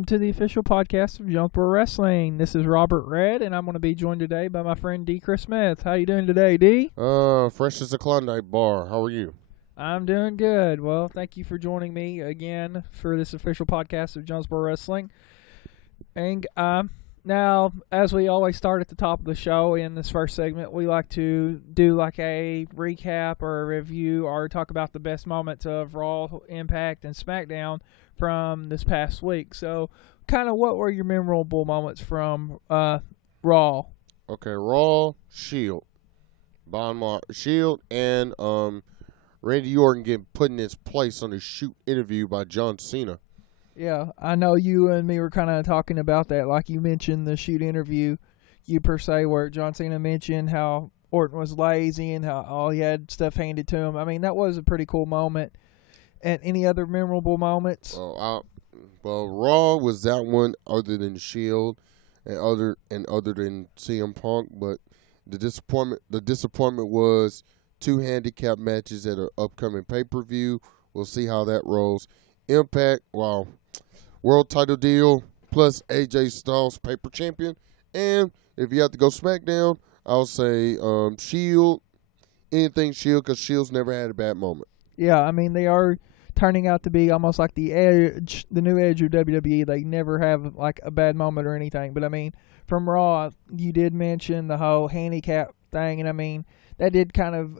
welcome to the official podcast of Jonesboro Wrestling. This is Robert Red, and I'm going to be joined today by my friend D. Chris Smith. How you doing today, D? Fresh as a Klondike bar. How are you? I'm doing good. Well, thank you for joining me again for this official podcast of Jonesboro Wrestling. And now, as we always start at the top of the show in this first segment, we like to do like a recap or a review or talk about the best moments of Raw, Impact, and SmackDown from this past week. So, kind of what were your memorable moments from Raw? Okay, Raw, Shield. Shield and Randy Orton getting put in his place on his shoot interview by John Cena. Yeah, I know you and me were kind of talking about that. Like you mentioned the shoot interview, where John Cena mentioned how Orton was lazy and how all he had stuff handed to him. I mean, that was a pretty cool moment. And any other memorable moments? Well, Raw was that one other than Shield and other than CM Punk, but the disappointment was 2 handicap matches at an upcoming pay-per-view. We'll see how that rolls. Impact, wow. World title deal plus AJ Styles paper champion. And if you have to go SmackDown, I'll say Shield. Anything Shield, because Shield's never had a bad moment. Yeah, I mean, they are turning out to be almost like the Edge, the new Edge of WWE. They never have like a bad moment or anything. But I mean, from Raw, you did mention the whole handicap thing, and I mean, that did kind of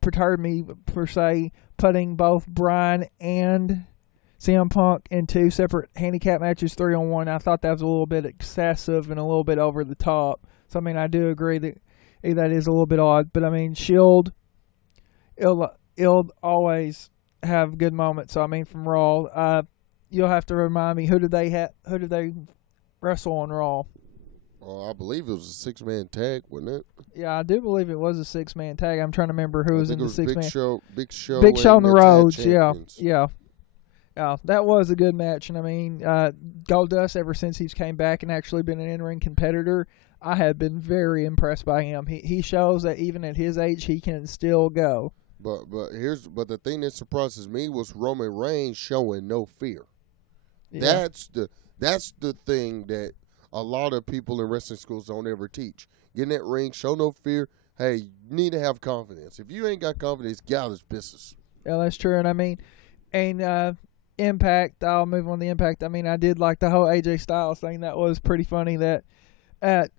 perturb me per se, putting both Bryan and CM Punk in 2 separate handicap matches, 3-on-1. I thought that was a little bit excessive and a little bit over the top. So I mean, I do agree that that is a little bit odd. But I mean, Shield, it'll always have good moments. So I mean, from Raw, you'll have to remind me, who did they wrestle on Raw? I believe it was a 6-man tag, wasn't it? Yeah, I do believe it was a 6-man tag. I'm trying to remember who was in the 6-man. Big Show on the Rhodes. Yeah. That was a good match. And I mean, Goldust, ever since he's came back and actually been an in-ring competitor, I have been very impressed by him. He shows that even at his age, he can still go. But the thing that surprises me was Roman Reigns showing no fear. Yeah. That's the thing that a lot of people in wrestling schools don't ever teach. Get in that ring, show no fear. Hey, you need to have confidence. If you ain't got confidence, get out of this business. Yeah, that's true. And I mean, Impact, I'll move on to Impact. I mean, I did like the whole AJ Styles thing. That was pretty funny that at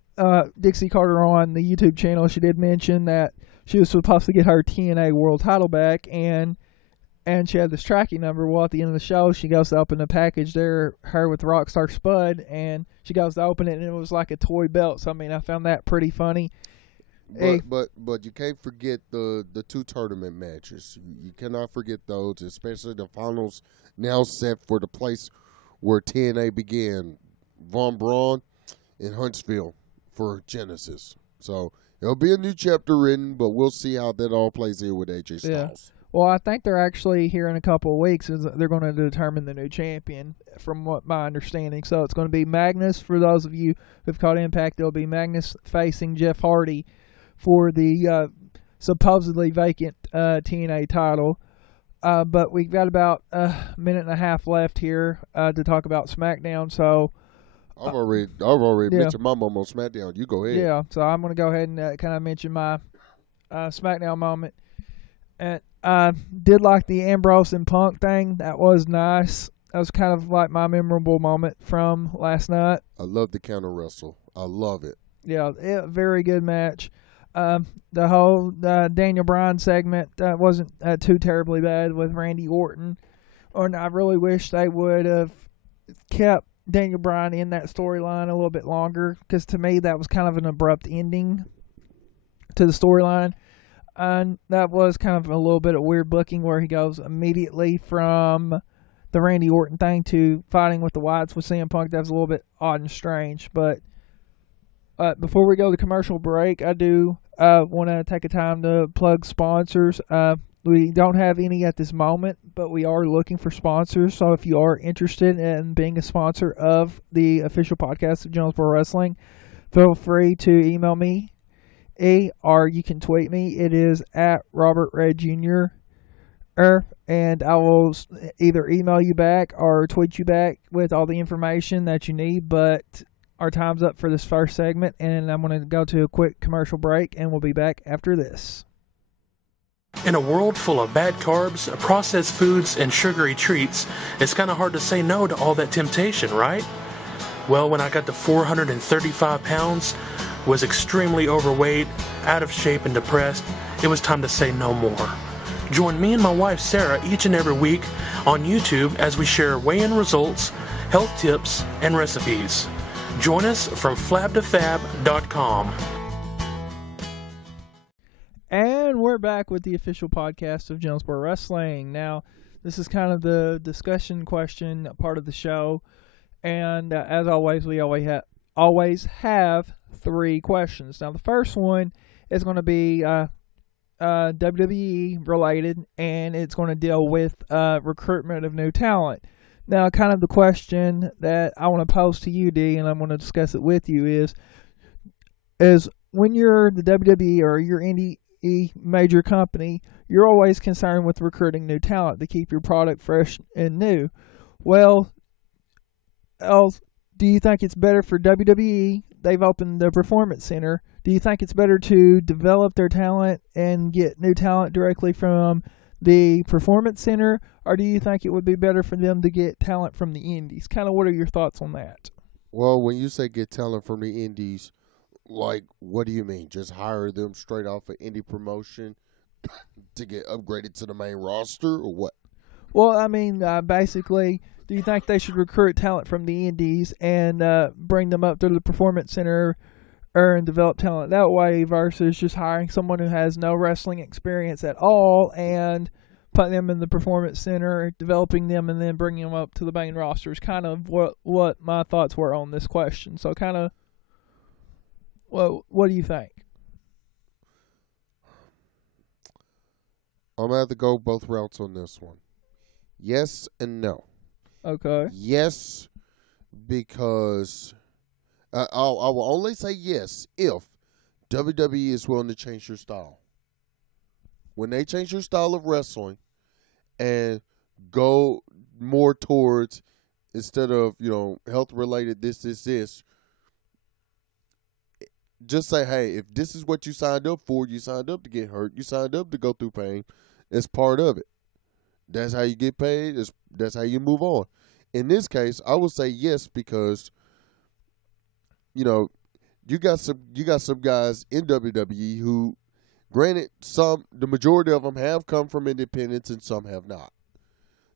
Dixie Carter on the YouTube channel, she did mention that she was supposed to get her TNA World title back, and she had this tracking number. Well, at the end of the show, she goes to open the package there, her with Rockstar Spud, and she goes to open it, and it was like a toy belt. So, I mean, I found that pretty funny. But you can't forget the 2 tournament matches. You cannot forget those, especially the finals now set for the place where TNA began, Von Braun in Huntsville for Genesis. So it'll be a new chapter written, but we'll see how that all plays in with AJ Styles. Yeah. Well, I think they're actually here in a couple of weeks. They're going to determine the new champion, from what my understanding. So it's going to be Magnus. For those of you who've caught Impact, it'll be Magnus facing Jeff Hardy for the supposedly vacant TNA title. But we've got about a minute and a half left here to talk about SmackDown. So I've already mentioned my moment on SmackDown. You go ahead. Yeah, so I'm going to go ahead and kind of mention my SmackDown moment. And I did like the Ambrose and Punk thing. That was nice. That was kind of like my memorable moment from last night. I love the counter wrestle. I love it. Yeah, very good match. The whole Daniel Bryan segment wasn't too terribly bad with Randy Orton. And I really wish they would have kept Daniel Bryan in that storyline a little bit longer, because to me that was kind of an abrupt ending to the storyline. And that was kind of a little bit of weird booking, where he goes immediately from the Randy Orton thing to fighting with the Wyatts with CM Punk. That was a little bit odd and strange. But before we go to commercial break, I do want to take a time to plug sponsors. We don't have any at this moment, but we are looking for sponsors. So if you are interested in being a sponsor of the official podcast of Jonesboro Wrestling, feel free to email me, or you can tweet me. It is at Robert Red Jr. and I will either email you back or tweet you back with all the information that you need. But our time's up for this first segment, and I'm going to go to a quick commercial break, and we'll be back after this. In a world full of bad carbs, processed foods, and sugary treats, it's kind of hard to say no to all that temptation, right? Well, when I got to 435 pounds, was extremely overweight, out of shape, and depressed, it was time to say no more. Join me and my wife Sarah each and every week on YouTube as we share weigh-in results, health tips, and recipes. Join us from flabtofab.com. And we're back with the official podcast of Jonesboro Wrestling. Now, this is kind of the discussion question part of the show. And as always, we always have 3 questions. Now, the first one is going to be WWE related, and it's going to deal with recruitment of new talent. Now, kind of the question that I want to pose to you, D, and I'm going to discuss it with you is when you're the WWE or you're any major company, you're always concerned with recruiting new talent to keep your product fresh and new. Well, do you think it's better for WWE? They've opened the Performance Center. Do you think it's better to develop their talent and get new talent directly from the Performance Center, or do you think it would be better for them to get talent from the indies? Kind of what are your thoughts on that? Well, when you say get talent from the indies, like, what do you mean? Just hire them straight off an indie promotion to get upgraded to the main roster, or what? Well, I mean, basically, do you think they should recruit talent from the indies and bring them up to the Performance Center and develop talent that way versus just hiring someone who has no wrestling experience at all and putting them in the Performance Center, developing them, and then bringing them up to the main roster? Is kind of what my thoughts were on this question. So kind of, what do you think? I'm going to have to go both routes on this one. Yes and no. Okay. Yes, because I will only say yes if WWE is willing to change your style. When they change your style of wrestling and go more towards, instead of, health related, this, just say, hey, if this is what you signed up for, you signed up to get hurt, you signed up to go through pain, it's part of it. That's how you get paid. That's how you move on. In this case, I would say yes because, you got some guys in WWE who, granted, the majority of them have come from independents and some have not.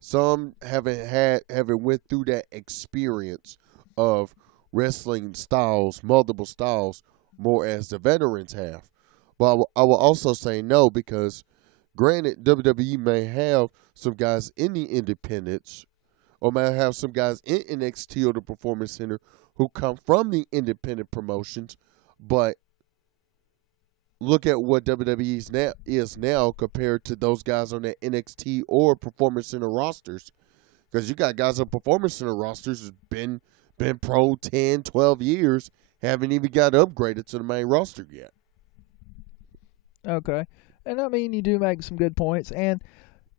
Some haven't went through that experience of wrestling styles, multiple styles, more as the veterans have. But I will also say no because, granted, WWE may have some guys in the independents or may have some guys in NXT or the Performance Center who come from the independent promotions, but look at what WWE is now compared to those guys on that NXT or Performance Center rosters. Because you got guys on Performance Center rosters who's been pro 10, 12 years, haven't even got upgraded to the main roster yet. Okay. And I mean, you do make some good points. And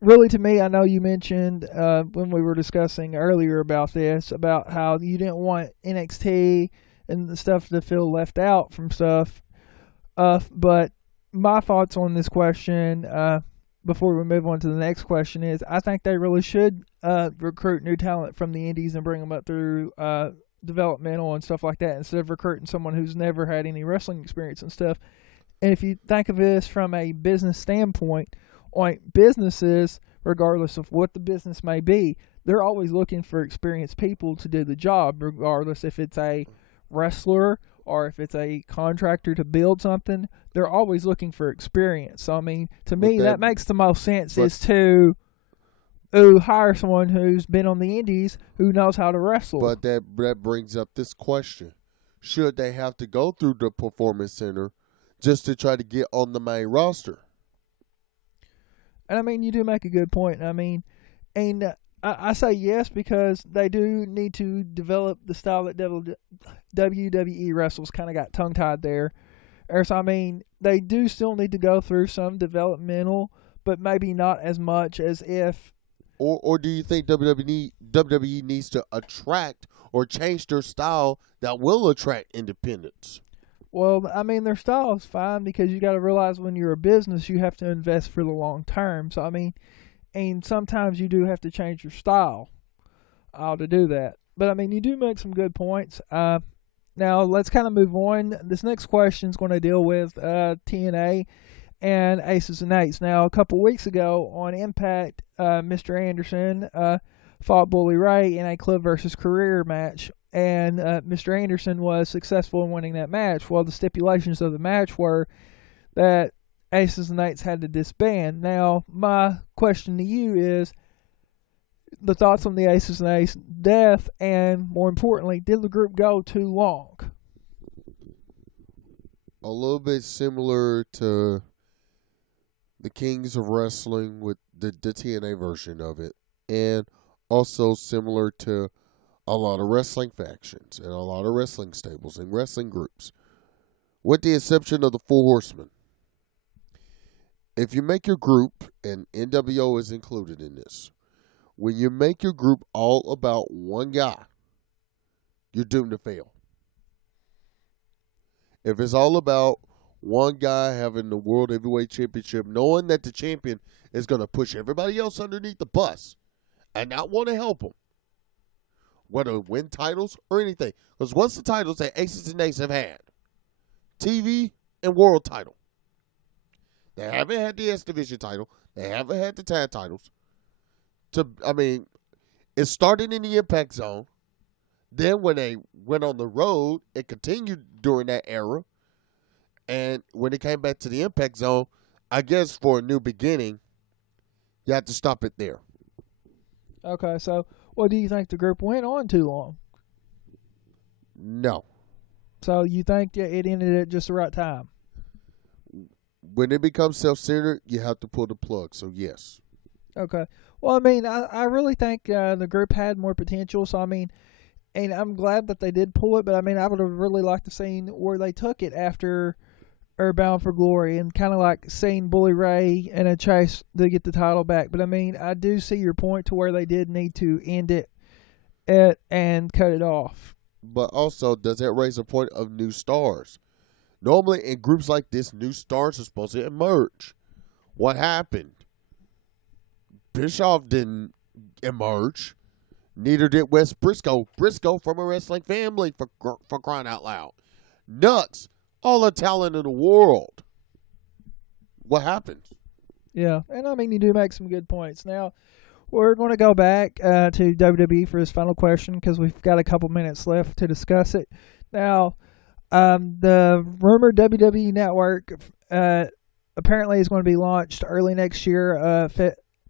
really, to me, I know you mentioned when we were discussing earlier about this, about how you didn't want NXT and the stuff to feel left out from stuff. But my thoughts on this question, before we move on to the next question, is I think they really should recruit new talent from the indies and bring them up through developmental and stuff like that, instead of recruiting someone who's never had any wrestling experience and stuff. And if you think of this from a business standpoint, like businesses, regardless of what the business may be, they're always looking for experienced people to do the job, regardless if it's a wrestler or if it's a contractor to build something. They're always looking for experience. So, I mean, to me, that makes the most sense is to hire someone who's been on the indies who knows how to wrestle. But that brings up this question. Should they have to go through the Performance Center just to try to get on the main roster? And I mean, you do make a good point. I mean, and I say yes because they do need to develop the style that WWE wrestles. Kind of got tongue-tied there. So, I mean, they do still need to go through some developmental, but maybe not as much as if. Or do you think WWE needs to attract or change their style that will attract independents? Well, I mean, their style is fine because you got to realize when you're a business, you have to invest for the long term. So, I mean, and sometimes you do have to change your style to do that. But, I mean, you do make some good points. Now, let's kind of move on. This next question is going to deal with TNA and Aces and Eights. Now, a couple weeks ago on Impact, Mr. Anderson fought Bully Ray in a club versus career match. And Mr. Anderson was successful in winning that match. Well, the stipulations of the match were that Aces and Eights had to disband. Now, my question to you is the thoughts on the Aces and Eights death, and more importantly, did the group go too long? A little bit similar to the Kings of Wrestling with the TNA version of it, and also similar to a lot of wrestling factions and a lot of wrestling stables and wrestling groups, with the exception of the Four Horsemen. If you make your group, and NWO is included in this, when you make your group all about one guy, you're doomed to fail. If it's all about one guy having the World Heavyweight Championship, knowing that the champion is going to push everybody else underneath the bus and not want to help them, whether win titles or anything. Because what's the titles that Aces and Eights have had? TV and World title. They haven't had the X Division title. They haven't had the tag titles. It started in the Impact Zone. Then when they went on the road, it continued during that era. And when it came back to the Impact Zone, I guess for a new beginning, you have to stop it there. Okay, so what do you think the group went on too long? No. So you think it ended at just the right time? When it becomes self-centered, you have to pull the plug, so yes. Okay. Well, I mean, I really think the group had more potential, so I mean, and I'm glad that they did pull it, but I mean, I would have really liked to seen where they took it after Bound for Glory, and kind of like seeing Bully Ray in a chase to get the title back. But I mean, I do see your point to where they did need to end it and cut it off. But also, does that raise a point of new stars? Normally, in groups like this, new stars are supposed to emerge. What happened? Bischoff didn't emerge. Neither did Wes Briscoe. Briscoe from a wrestling family, for crying out loud. Nux, all the talent in the world. What happened? Yeah, and I mean, you do make some good points. Now, we're going to go back to WWE for his final question because we've got a couple minutes left to discuss it. Now, the rumored WWE Network apparently is going to be launched early next year.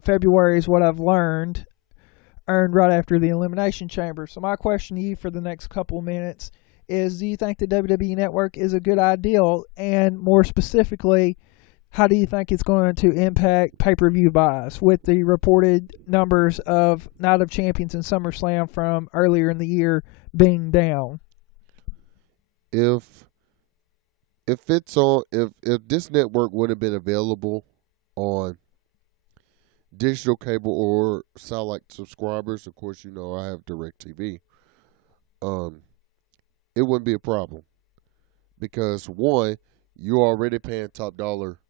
February is what I've learned, earned right after the Elimination Chamber. So my question to you for the next couple minutes is, do you think the WWE Network is a good idea? And more specifically, how do you think it's going to impact pay-per-view buys with the reported numbers of Night of Champions and SummerSlam from earlier in the year being down? If this network would have been available on digital cable or satellite subscribers, of course, you know I have DirecTV, it wouldn't be a problem. Because one, you're already paying top dollar,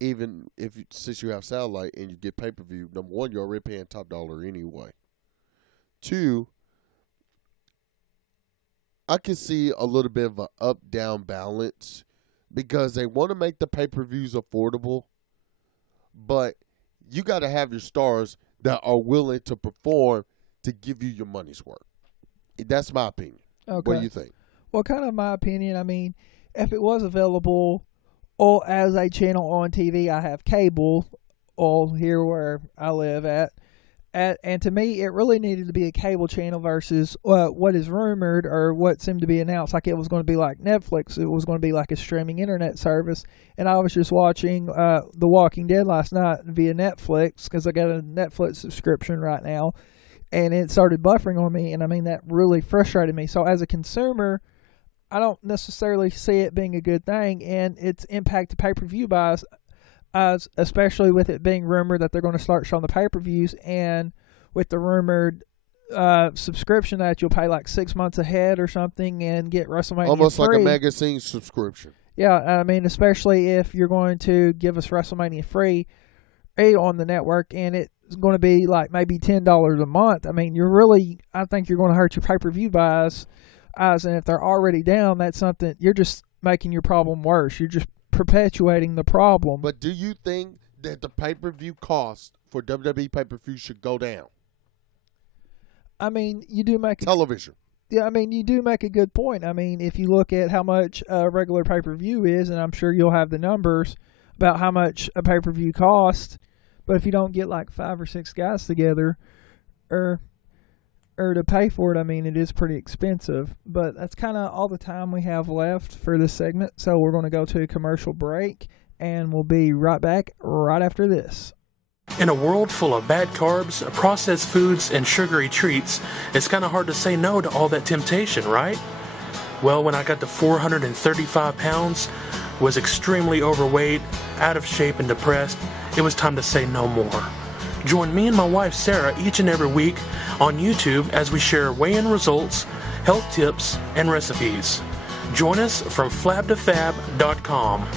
even since you have satellite and you get pay-per-view. Number one, you're already paying top dollar anyway. Two, I can see a little bit of an up-down balance because they want to make the pay-per-views affordable, but you got to have your stars that are willing to perform to give you your money's worth. That's my opinion. Okay. What do you think? Well, kind of my opinion, I mean, if it was available or as a channel on TV, I have cable all here where I live at. And to me, it really needed to be a cable channel versus what is rumored or what seemed to be announced. Like it was going to be like Netflix. It was going to be like a streaming internet service. And I was just watching The Walking Dead last night via Netflix because I got a Netflix subscription right now. And it started buffering on me. And I mean, that really frustrated me. So as a consumer, I don't necessarily see it being a good thing. And its impact to pay-per-view buys, especially with it being rumored that they're going to start showing the pay-per-views, and with the rumored subscription that you'll pay like 6 months ahead or something and get WrestleMania almost free. like a magazine subscription. Yeah, I mean, especially if you're going to give us WrestleMania free on the network, and it's going to be like maybe $10 a month. I mean, I think you're going to hurt your pay-per-view buys. And if they're already down, that's something, you're just making your problem worse. You're just perpetuating the problem. But do you think that the pay-per-view cost for WWE pay-per-view should go down? I mean, you do make television. Yeah, I mean, you do make a good point. I mean, if you look at how much a regular pay-per-view is, and I'm sure you'll have the numbers about how much a pay-per-view costs, but if you don't get like 5 or 6 guys together or to pay for it, I mean, it is pretty expensive. But that's kind of all the time we have left for this segment, so we're going to go to a commercial break, and we'll be right back right after this. In a world full of bad carbs, processed foods, and sugary treats, it's kind of hard to say no to all that temptation, right? Well, when I got to 435 pounds, was extremely overweight, out of shape, and depressed, it was time to say no more. Join me and my wife Sarah each and every week on YouTube as we share weigh-in results, health tips, and recipes. Join us from flabtofab.com.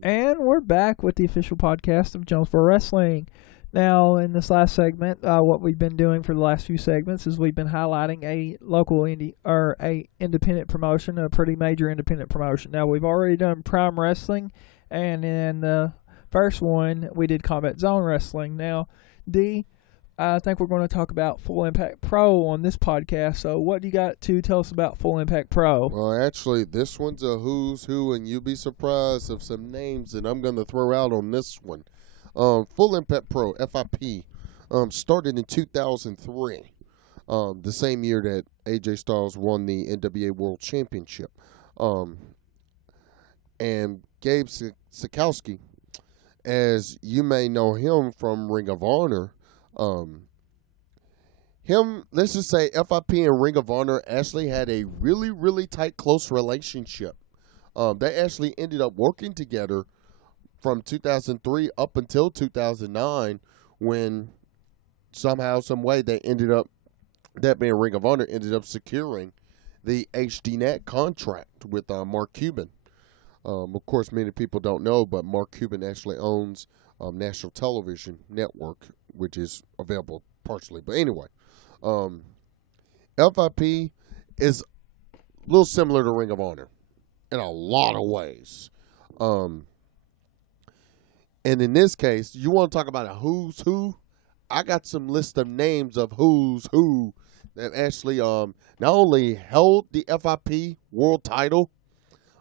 And we're back with the official podcast of Jonesboro Wrestling. Now, in this last segment, what we've been doing for the last few segments is we've been highlighting a local independent promotion, a pretty major independent promotion. Now, we've already done Prime Wrestling, and in the first one, we did Combat Zone Wrestling. Now, D, I think we're going to talk about Full Impact Pro on this podcast. So what do you got to tell us about Full Impact Pro? Well, actually, this one's a who's who, and you'll be surprised of some names that I'm going to throw out on this one. Full Impact Pro, FIP, started in 2003, the same year that AJ Styles won the NWA World Championship. And Gabe Sikowski, as you may know him from Ring of Honor, let's just say FIP and Ring of Honor actually had a really, really tight, close relationship. They actually ended up working together from 2003 up until 2009, when somehow, some way, they ended up, that being Ring of Honor, ended up securing the HDNet contract with Mark Cuban. Of course, many people don't know, but Mark Cuban actually owns National Television Network, which is available partially. But anyway, FIP is a little similar to Ring of Honor in a lot of ways. And in this case, you want to talk about a who's who? I got some list of names of who's who that actually not only held the FIP world title,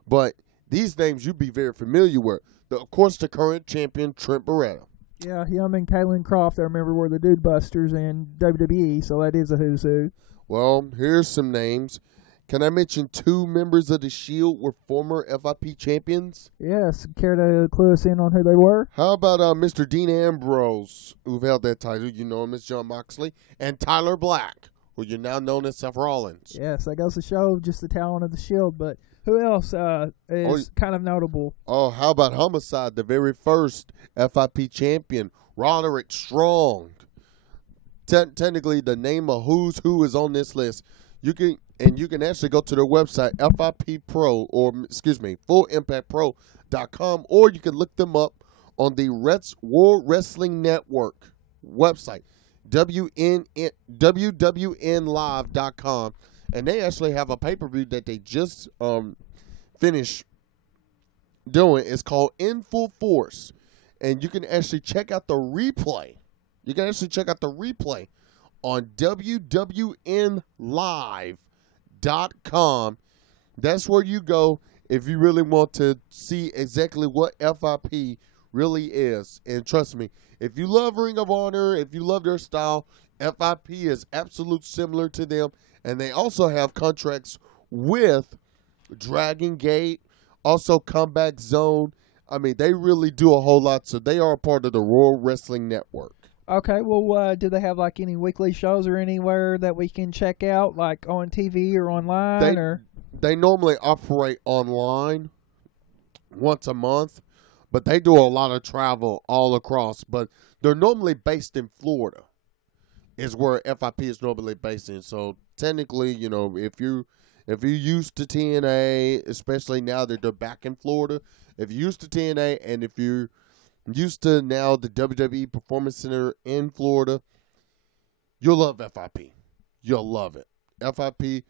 but these names you'd be very familiar with. Of course, the current champion, Trent Beretta. Yeah, him and Kalen Croft, I remember, were the Dude Busters in WWE, so that is a who's who. Well, here's some names. Can I mention 2 members of the Shield were former FIP champions? Yes, care to clue us in on who they were? How about Mr. Dean Ambrose, who've held that title? You know him as John Moxley. And Tyler Black, who you're now known as Seth Rollins. Yes, that goes to show just the talent of the Shield, but who else is kind of notable? Oh, how about Homicide, the very first FIP champion, Roderick Strong. Technically, the name of who's who is on this list. You can actually go to their website, FIPPro, FulLimpactPro.com, or you can look them up on the World Wrestling Network website, WWNlive.com. And they actually have a pay-per-view that they just finished doing. It's called In Full Force. And you can actually check out the replay. On WWNlive.com. That's where you go if you really want to see exactly what FIP really is. And trust me, if you love Ring of Honor, if you love their style, FIP is absolute similar to them. And they also have contracts with Dragon Gate, also Combat Zone. I mean, they really do a whole lot. So they are a part of the World Wrestling Network. Okay, well, do they have like any weekly shows or anywhere that we can check out, like on TV or online? They normally operate online once a month. but they do a lot of travel all across. But they're normally based in Florida, is where FIP is normally based in. So technically, you know, if you're used to TNA, especially now that they're back in Florida, if you're used to TNA and if you're used to now the WWE Performance Center in Florida, you'll love FIP. You'll love it. FIP,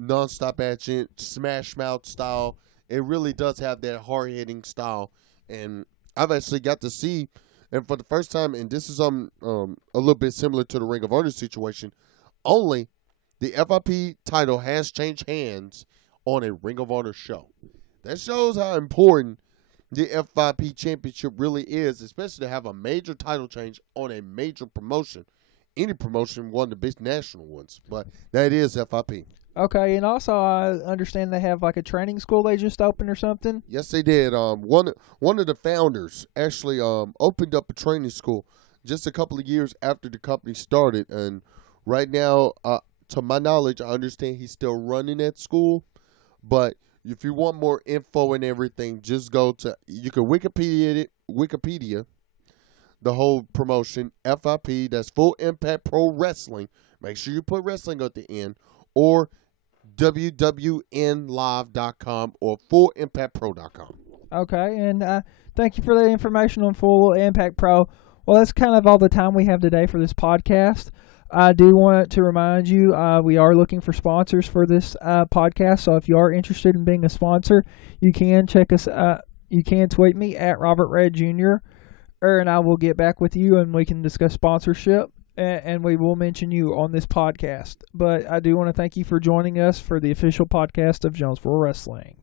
nonstop action, smash mouth style. It really does have that hard-hitting style. And I've actually got to see, and for the first time, and this is a little bit similar to the Ring of Honor situation, only the FIP title has changed hands on a Ring of Honor show. That shows how important the FIP championship really is, especially to have a major title change on a major promotion. Any promotion, one of the big national ones, but that is FIP. Okay, and also I understand they have like a training school they just opened or something. Yes, they did. One of the founders actually opened up a training school just a couple of years after the company started, and right now, to my knowledge, I understand he's still running that school. But if you want more info and everything, just go to, you can Wikipedia the whole promotion, FIP, that's Full Impact Pro Wrestling. Make sure you put wrestling at the end, or wwnlive.com or fullimpactpro.com. Okay, and thank you for that information on Full Impact Pro. Well, that's kind of all the time we have today for this podcast. I do want to remind you, we are looking for sponsors for this podcast, so if you are interested in being a sponsor, you can check us. You can tweet me at Robert Red Jr., and I will get back with you, and we can discuss sponsorship, and we will mention you on this podcast. But I do want to thank you for joining us for the official podcast of Jonesboro Wrestling.